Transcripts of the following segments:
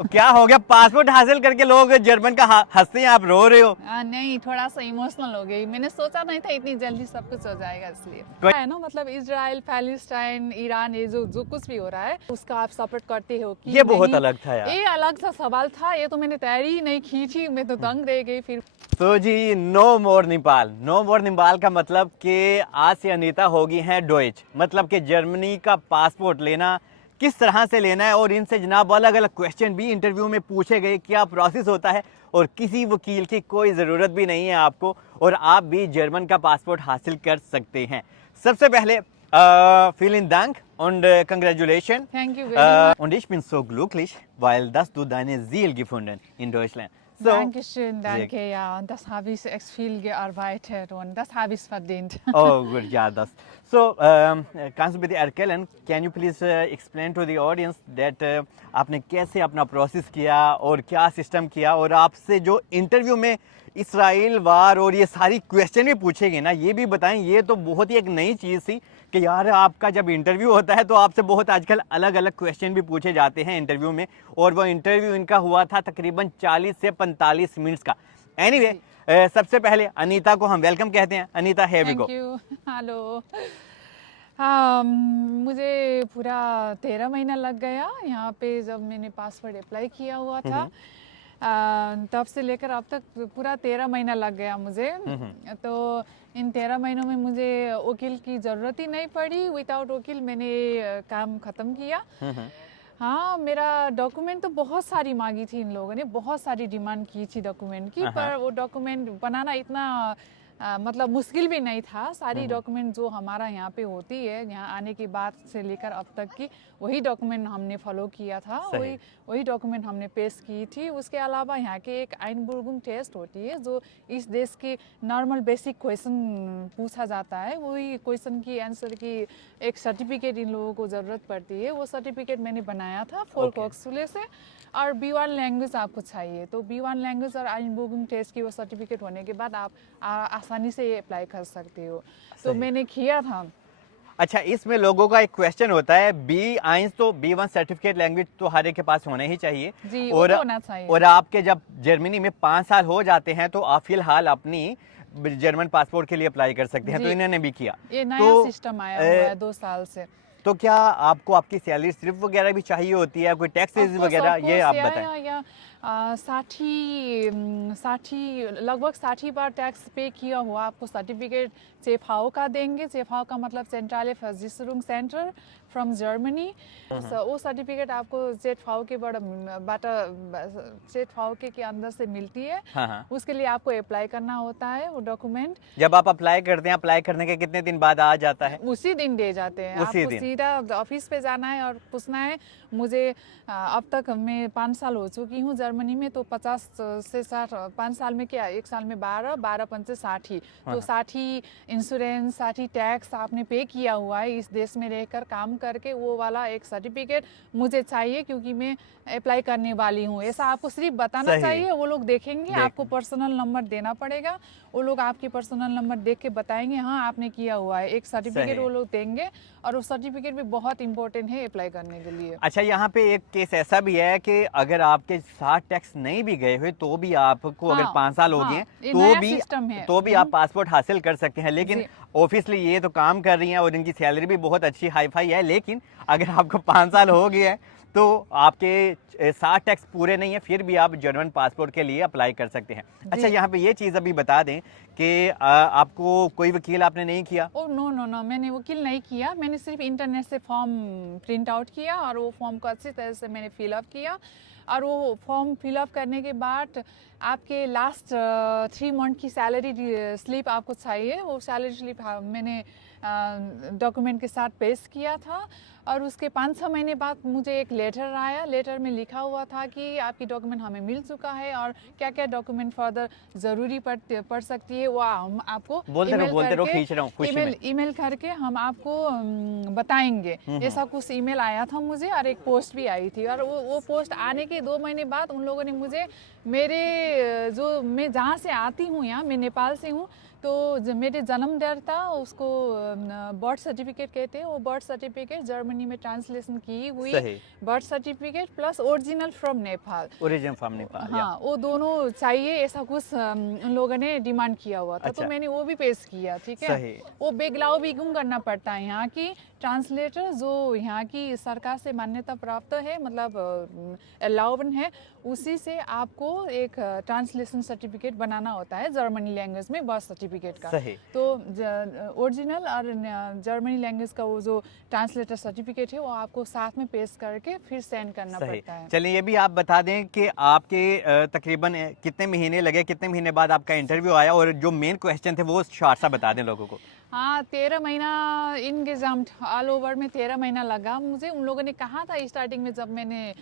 तो क्या हो गया, पासपोर्ट हासिल करके लोग जर्मन का हंसते हैं, आप रो रहे हो? नहीं, थोड़ा सा इमोशनल हो गई। मैंने सोचा नहीं था इतनी जल्दी सब कुछ हो जाएगा, इसलिए है ना। मतलब इजराइल, पैलेस्टाइन, ईरान, ये जो जो कुछ भी हो रहा है उसका आप सपोर्ट करते हो कि ये बहुत नहीं? अलग था यार। ये अलग सा सवाल था, ये तो मैंने तैयारी ही नहीं की थी, मैं तो दंग रह गई फिर। तो जी, नो मोर नेपाल। नो मोर नेपाल का मतलब कि आज से अनीता होगी हैं डोइच, मतलब कि जर्मनी का पासपोर्ट लेना किस तरह से लेना है। और इनसे जनाब अलग अलग क्वेश्चन भी इंटरव्यू में पूछे गए, क्या प्रोसेस होता है, और किसी वकील की कोई ज़रूरत भी नहीं है आपको, और आप भी जर्मन का पासपोर्ट हासिल कर सकते हैं। सबसे पहले vielen Dank und congratulations. Thank you very much. Und ich bin so glücklich, weil dass du deine Ziel gefunden in Deutschland. So, Dankeschön, sehr danke, ja. Und das habe ich echt viel gearbeitet und das habe ich verdient. Oh, good, yeah, that's so. Kannst du bitte erklären? Can you please explain to the audience that आपने कैसे अपना process किया और क्या system किया, और आपसे जो इंटरव्यू में इसराइल वार और ये सारी क्वेश्चन भी पूछे गए ना, ये भी बताएं। ये तो बहुत ही एक नई चीज़ थी कि यार आपका जब इंटरव्यू होता है तो आपसे बहुत आजकल अलग अलग क्वेश्चन भी पूछे जाते हैं इंटरव्यू में, और वो इंटरव्यू इनका हुआ था तकरीबन 40 से 45 मिनट्स का। एनीवे सबसे पहले अनीता को हम वेलकम कहते हैं। Anita, here we thank go. You. Hello. हाँ, मुझे पूरा 13 महीना लग गया यहाँ पे। जब मैंने पासपोर्ट अप्लाई किया हुआ था तब से लेकर अब तक पूरा 13 महीना लग गया मुझे। तो इन 13 महीनों में मुझे वकील की ज़रूरत ही नहीं पड़ी। विदाउट वकील मैंने काम ख़त्म किया। हाँ, मेरा डॉक्यूमेंट तो बहुत सारी मांगी थी इन लोगों ने, बहुत सारी डिमांड की थी डॉक्यूमेंट की, पर वो डॉक्यूमेंट बनाना इतना मतलब मुश्किल भी नहीं था। सारी डॉक्यूमेंट जो हमारा यहाँ पे होती है, यहाँ आने के बाद से लेकर अब तक की, वही डॉक्यूमेंट हमने फॉलो किया था, सही। वही डॉक्यूमेंट हमने पेश की थी। उसके अलावा यहाँ के एक आइनबुर्गुम टेस्ट होती है जो इस देश के नॉर्मल बेसिक क्वेश्चन पूछा जाता है, वही क्वेश्चन की आंसर की एक सर्टिफिकेट इन लोगों को ज़रूरत पड़ती है। वो सर्टिफिकेट मैंने बनाया था फोल्कोक्सुले से। और B1 लैंग्वेज आपको चाहिए, तो B1 लैंग्वेज और आइनबुर्गुम टेस्ट की वो सर्टिफिकेट होने के बाद आप आसानी से ये अप्लाई कर सकते हो। तो सही। मैंने किया था। अच्छा, इसमें लोगों का एक क्वेश्चन होता है, बी आइंस तो B1 सर्टिफिकेट लैंग्वेज तो हर एक के पास होना ही चाहिए, जी, वो और तो होना चाहिए। और आपके जब जर्मनी में 5 साल हो जाते हैं तो आप फिलहाल अपनी जर्मन पासपोर्ट के लिए अप्लाई कर सकते हैं, तो जी, इन्होंने भी किया। ये नया तो सिस्टम आया हुआ है 2 साल से। तो क्या आपको आपकी सैलरी सिर्फ वगैरह भी चाहिए होती है, कोई टैक्सेस ऑफकोर्स वगैरह, ये ऑफकोर्स, आप बताएं। या 60 लगभग 60 बार टैक्स पे किया हुआ आपको सर्टिफिकेट चेफाओ का देंगे। चेफाओ का मतलब central versicherung centre from Germany. वो सर्टिफिकेट आपको चेफाओ के चेफाओ के अंदर से मिलती है। हाँ हाँ। उसके लिए आपको अप्लाई करना होता है वो डॉक्यूमेंट। जब आप अप्लाई करते हैं, अप्लाई करने के कितने दिन बाद आ जाता है? उसी दिन दे जाते हैं। उसी आपको दिन। सीधा ऑफिस पे जाना है और पूछना है। मुझे अब तक मैं 5 साल हो चुकी हूँ जर्मनी में, तो 50 से 60, 5 साल में क्या, 1 साल में 12 पंचे 60, तो 60 इंश्योरेंस, 60 टैक्स आपने पे किया हुआ है इस देश में रहकर काम करके, वो वाला एक सर्टिफिकेट मुझे चाहिए क्योंकि मैं अप्लाई करने वाली हूँ। ऐसा आपको सिर्फ बताना सही। चाहिए, वो लोग देखेंगे। आपको पर्सनल नंबर देना पड़ेगा, वो लोग आपकी पर्सनल नंबर देख के बताएंगे हाँ आपने किया हुआ है। एक सर्टिफिकेट वो लोग देंगे, और वो सर्टिफिकेट भी बहुत इंपॉर्टेंट है अप्लाई करने के लिए। अच्छा, यहाँ पे एक केस ऐसा भी है कि अगर आपके 60 टैक्स नहीं भी गए हुए तो भी आपको, अगर हाँ 5 साल हो गए हाँ, ये तो नया भी सिस्टम है। आप पासपोर्ट हासिल कर सकते हैं। लेकिन जी। ऑफिसली ये तो काम कर रही हैं और इनकी सैलरी भी बहुत अच्छी हाई फाई है, लेकिन अगर आपको 5 साल हो गया है तो आपके 60 टैक्स पूरे नहीं है, फिर भी आप जर्मन पासपोर्ट के लिए अप्लाई कर सकते हैं। अच्छा, यहाँ पे ये चीज़ अभी बता दें कि आपको कोई वकील आपने नहीं किया? ओ नो नो नो, मैंने वकील नहीं किया। मैंने सिर्फ इंटरनेट से फॉर्म प्रिंट आउट किया और वो फॉर्म को अच्छी तरह से मैंने फिलअप किया। और वो फॉर्म फिलअप करने के बाद आपके लास्ट 3 मंथ की सैलरी स्लिप आपको चाहिए। वो सैलरी स्लिप मैंने डॉक्यूमेंट के साथ पेश किया था। और उसके 5-6 महीने बाद मुझे एक लेटर आया। लेटर में लिखा हुआ था कि आपकी डॉक्यूमेंट हमें मिल चुका है और क्या क्या डॉक्यूमेंट फर्दर ज़रूरी पड़ सकती है वो हम आपको बोलते रहो, खींच रहा हूँ खुशी में। ईमेल करके हम आपको बताएंगे। ऐसा कुछ ईमेल आया था मुझे, और एक पोस्ट भी आई थी। और वो पोस्ट आने के 2 महीने बाद उन लोगों ने मुझे मेरे जो मैं जहाँ से आती हूँ, यहाँ मैं नेपाल से हूँ, तो जो मेरे जन्म दर था उसको बर्थ सर्टिफिकेट कहते हैं, वो बर्थ सर्टिफिकेट जर्मनी जर्मनी में ट्रांसलेशन की हुई सही। Birth certificate plus original from Nepal. Origin from Nepal. हाँ, वो दोनों चाहिए ऐसा कुछ उन लोगों ने डिमांड किया हुआ था। अच्छा। तो मैंने वो भी पेश किया, ठीक है। सही। वो बेगलाव भी क्यों करना पड़ता है, यहाँ की ट्रांसलेटर जो यहाँ की सरकार से मान्यता प्राप्त है, मतलब अलाउबन है, उसी से आपको एक ट्रांसलेशन सर्टिफिकेट बनाना होता है जर्मनी लैंग्वेज में बर्थ सर्टिफिकेट का। सही। तो ओरिजिनल और जर्मनी लैंग्वेज का वो जो ट्रांसलेटर सर्टिफिकेट है वो आपको साथ में पेश करके फिर सेंड करना सही। पड़ता है। चलिए ये भी आप बता दें कि आपके तकरीबन कितने महीने लगे, कितने महीने बाद आपका इंटरव्यू आया, और जो मेन क्वेश्चन थे वो शॉर्ट सा बता दें लोगों को। हाँ, 13 महीना इंगेजाम ऑल ओवर में 13 महीना लगा मुझे। उन लोगों ने कहा था स्टार्टिंग में जब मैंने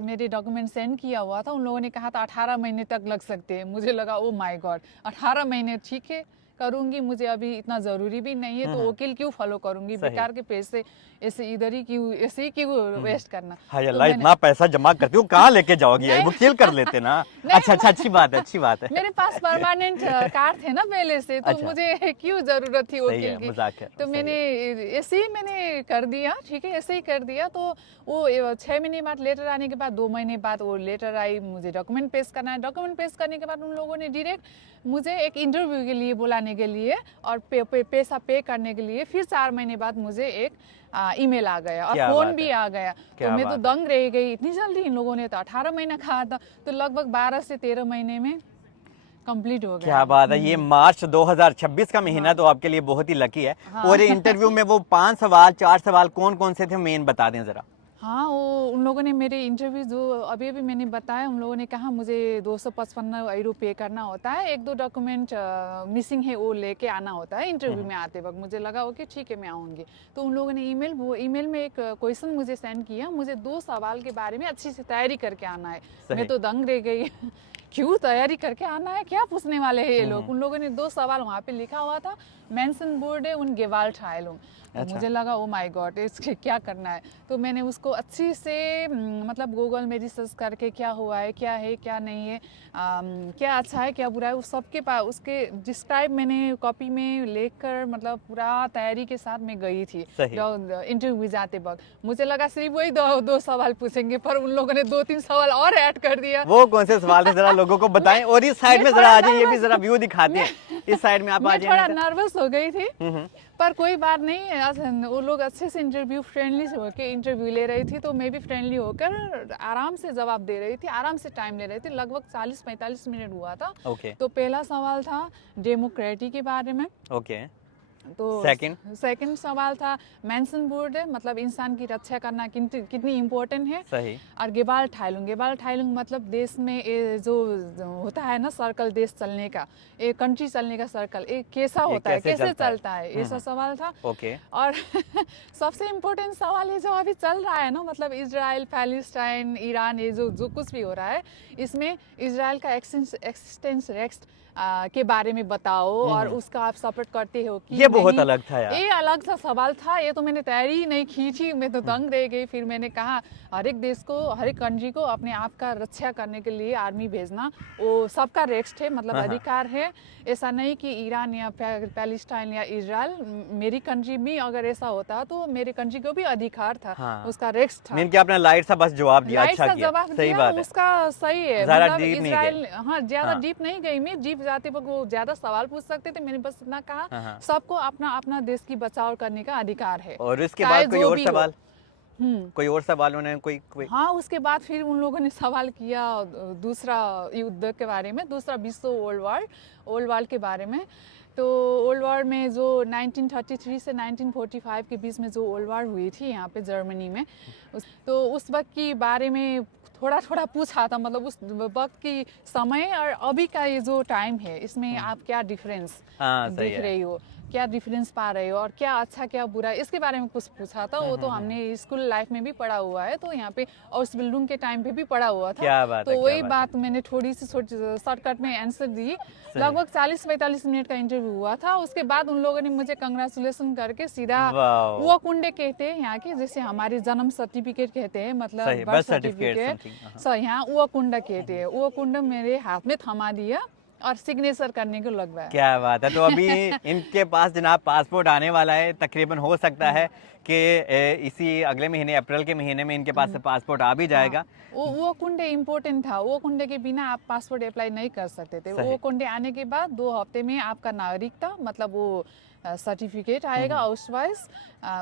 मेरे डॉक्यूमेंट सेंड किया हुआ था, उन लोगों ने कहा था 18 महीने तक लग सकते हैं। मुझे लगा ओ माय गॉड, 18 महीने ठीक है, करूँगी, मुझे अभी इतना ज़रूरी भी नहीं है, तो वकील क्यों फॉलो करूँगी, सही। बेकार के पैसे ऐसे इधर ही क्यों, ऐसे ही क्यों वेस्ट करना। हाँ तो अल्लाह, इतना पैसा जमा करती हूँ, कहाँ लेके जाओगी, नहीं। वकील कर लेते ना। नहीं, अच्छा अच्छा, अच्छी बात है, अच्छी बात है। मेरे पास परमानेंट कार्ड थे ना पहले से, तो अच्छा। मुझे क्यों जरूरत थी सही वकील है, की। मजाक है। तो सही मैंने है। ऐसे ही मैंने कर दिया, ठीक है, ऐसे ही कर दिया। तो वो 6 महीने बाद लेटर आने के बाद 2 महीने बाद वो लेटर आई, मुझे डॉक्यूमेंट पेश करना है। डॉक्यूमेंट पेश करने के बाद उन लोगों ने डायरेक्ट मुझे एक इंटरव्यू के लिए बुलाने के लिए और पैसा पे करने के लिए फिर 4 महीने बाद मुझे एक ईमेल आ गया और क्या फोन बात भी है। आ गया। क्या तो मैं तो बात है। दंग रह गई, इतनी जल्दी इन लोगों ने तो 18 महीना कहा था। तो लगभग 12 से 13 महीने में कंप्लीट हो गया। क्या बात है। ये मार्च 2026 का महीना तो आपके लिए बहुत ही लकी है। हाँ। और इंटरव्यू में वो 5 सवाल 4 सवाल कौन कौन से थे, मेन बता दें जरा। हाँ, वो उन लोगों ने मेरे इंटरव्यू जो अभी अभी मैंने बताया, उन लोगों ने कहा मुझे 255 यूरो पे करना होता है, 1-2 डॉक्यूमेंट मिसिंग है वो लेके आना होता है इंटरव्यू में आते वक्त। मुझे लगा ओके ठीक है मैं आऊँगी। तो उन लोगों ने वो ईमेल में एक क्वेश्चन मुझे सेंड किया, मुझे 2 सवाल के बारे में अच्छी से तैयारी करके आना है। मैं तो दंग रह गई क्यों तैयारी करके आना है, क्या पूछने वाले हैं ये लोग। उन लोगों ने 2 सवाल वहाँ पे लिखा हुआ था, मेंशन बोर्ड है उन गेवाल ठायलुंग। तो अच्छा। मुझे लगा ओ माय गॉड, इसके क्या करना है। तो मैंने उसको अच्छी से मतलब गूगल में रिसर्च करके क्या हुआ है क्या नहीं है, क्या अच्छा है क्या बुरा है, उस सबके पास उसके डिस्क्राइब मैंने कॉपी में लिख कर मतलब पूरा तैयारी के साथ मैं गई थी इंटरव्यू में जाते वक्त। मुझे लगा सिर्फ वही 2 सवाल पूछेंगे, पर उन लोगों ने 2-3 सवाल और ऐड कर दिया। वो कौन से सवाल थे जरा लोगों को बताएं। और इस साइड में जरा आ जाइए, ये भी जरा व्यू दिखाते हैं। इस साइड में आप आ मैं जाइए। थोड़ा नर्वस हो गई थी, पर कोई बात नहीं, वो लोग अच्छे से इंटरव्यू फ्रेंडली होकर इंटरव्यू ले रही थी, तो मैं भी फ्रेंडली होकर आराम से जवाब दे रही थी, आराम से टाइम ले रही थी। लगभग 40-45 मिनट हुआ था। ओके। तो पहला सवाल था डेमोक्रेसी के बारे में। ओके। तो सेकंड सवाल था मेंशन बोर्ड, मतलब इंसान की रक्षा करना कितनी इम्पोर्टेंट है। सही। और गेबाल ठायलुंग मतलब देश में जो होता है ना सर्कल, देश चलने का, एक कंट्री चलने का सर्कल, एक कैसा होता है, कैसे चलता है, ऐसा सवाल था। ओके। और सबसे इम्पोर्टेंट सवाल है जो अभी चल रहा है ना, मतलब इजराइल, पैलेस्टाइन, ईरान, ये जो कुछ भी हो रहा है, इसमें इजराइल का एक्सिस्टेंस रेस्ट के बारे में बताओ और उसका आप सपोर्ट करते हो कि ये बहुत नहीं। अलग था यार। ये अलग सा सवाल था, ये तो मैंने तैयारी ही नहीं की थी, मैं तो दंग रह गई। फिर मैंने कहा हर एक देश को, हर एक कंट्री को अपने आप का रक्षा करने के लिए आर्मी भेजना वो सबका रेस्ट है, मतलब अधिकार है। ऐसा नहीं कि ईरान या पैलेस्टाइन या इजराइल, मेरी कंट्री में अगर ऐसा होता तो मेरे कंट्री को भी अधिकार था। उसका रेस्ट था। मैंने क्या आपने लाइट सा बस जवाब दिया, अच्छा किया, सही बात है। उसका सही है, मतलब इजराइल, हाँ ज्यादा डीप नहीं गई मैं। डीप जाते वक्त वो ज्यादा सवाल पूछ सकते थे, मैंने बस इतना कहा सबको अपना अपना देश की बचाव करने का अधिकार है। और इसके बाद कोई और सवाल? कोई और सवाल उन्होंने कोई? हाँ, उसके बाद फिर उन लोगों ने सवाल किया दूसरा युद्ध के बारे में, दूसरा विश्व ओल्ड वॉर के बारे में। तो ओल्ड वॉर में जो 1933 से 1945 के बीच में जो ओल्ड वॉर हुई थी यहाँ पे जर्मनी में, तो उस वक्त की बारे में थोड़ा थोड़ा पूछा था, मतलब उस वक्त की समय और अभी का ये जो टाइम है, इसमें आप क्या डिफरेंस देख रही हो, क्या डिफरेंस पा रहे हो, और क्या अच्छा क्या बुरा, इसके बारे में कुछ पूछा था। वो तो हमने स्कूल लाइफ में भी पढ़ा हुआ है, तो यहाँ पे और बिल्डिंग के टाइम पे भी पढ़ा हुआ था। क्या बात तो है, वही बात मैंने थोड़ी सी शॉर्टकट में आंसर दी। लगभग 40-45 मिनट का इंटरव्यू हुआ था। उसके बाद उन लोगों ने मुझे कंग्रेचुलेशन करके सीधा वो कुंडे कहते हैं यहाँ के, जैसे हमारे जन्म सर्टिफिकेट कहते हैं, मतलब बर्थ सर्टिफिकेट, यहाँ वो कुंडा कहते हैं, वो कुंडा मेरे हाथ में थमा दिया और सिग्नेचर करने को लगवाया। क्या बात है। तो अभी इनके पास जनाब पासपोर्ट आने वाला है, तकरीबन हो सकता है कि इसी अगले महीने अप्रैल के महीने में इनके पास से पासपोर्ट आ भी जाएगा। वो कुंडे इम्पोर्टेंट था, वो कुंडे के बिना आप पासपोर्ट अप्लाई नहीं कर सकते थे। सही। वो कुंडे आने के बाद 2 हफ्ते में आपका नागरिकता मतलब वो सर्टिफिकेट आएगा हाउस वाइज,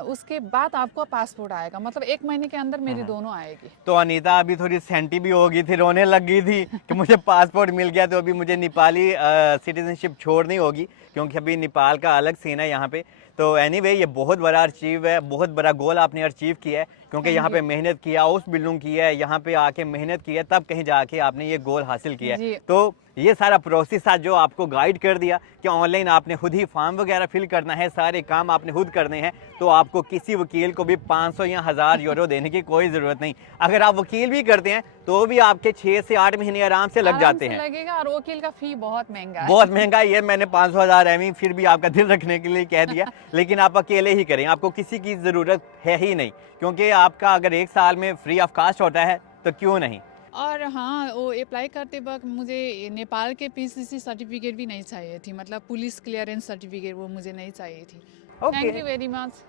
उसके बाद आपका पासपोर्ट आएगा, मतलब 1 महीने के अंदर मेरी दोनों आएगी। तो अनीता अभी थोड़ी सेंटी भी हो गई थी, रोने लग गई थी कि मुझे पासपोर्ट मिल गया, तो अभी मुझे नेपाली सिटीजनशिप छोड़नी होगी, क्योंकि अभी नेपाल का अलग सीन है यहाँ पे। तो एनीवे ये बहुत बड़ा अचीव है, बहुत बड़ा गोल आपने अचीव किया है, क्योंकि यहाँ पे मेहनत किया, उस बिल्डिंग की है, यहाँ पे आके मेहनत की है, तब कहीं जाके आपने ये गोल हासिल किया जी। है। तो ये सारा प्रोसेस था जो आपको गाइड कर दिया कि ऑनलाइन आपने खुद ही फॉर्म वगैरह फिल करना है, सारे काम आपने खुद करने हैं, तो आपको किसी वकील को भी 500 या 1000 यूरो देने की कोई ज़रूरत नहीं। अगर आप वकील भी करते हैं तो भी आपके 6 से 8 महीने आराम से लग जाते हैं। लगेगा, और वकील का फी बहुत महंगा है। बहुत महंगा है, ये मैंने 500,000 एमी फिर भी आपका दिल रखने के लिए कह दिया। लेकिन आप अकेले ही करें, आपको किसी की ज़रूरत है ही नहीं, क्योंकि आपका अगर 1 साल में फ्री ऑफ कास्ट होता है तो क्यों नहीं। और हाँ, वो अप्लाई करते वक्त मुझे नेपाल के पीसीसी सर्टिफिकेट भी नहीं चाहिए थी, मतलब पुलिस क्लियरेंस सर्टिफिकेट वो मुझे नहीं चाहिए थी। Okay. Thank you very much.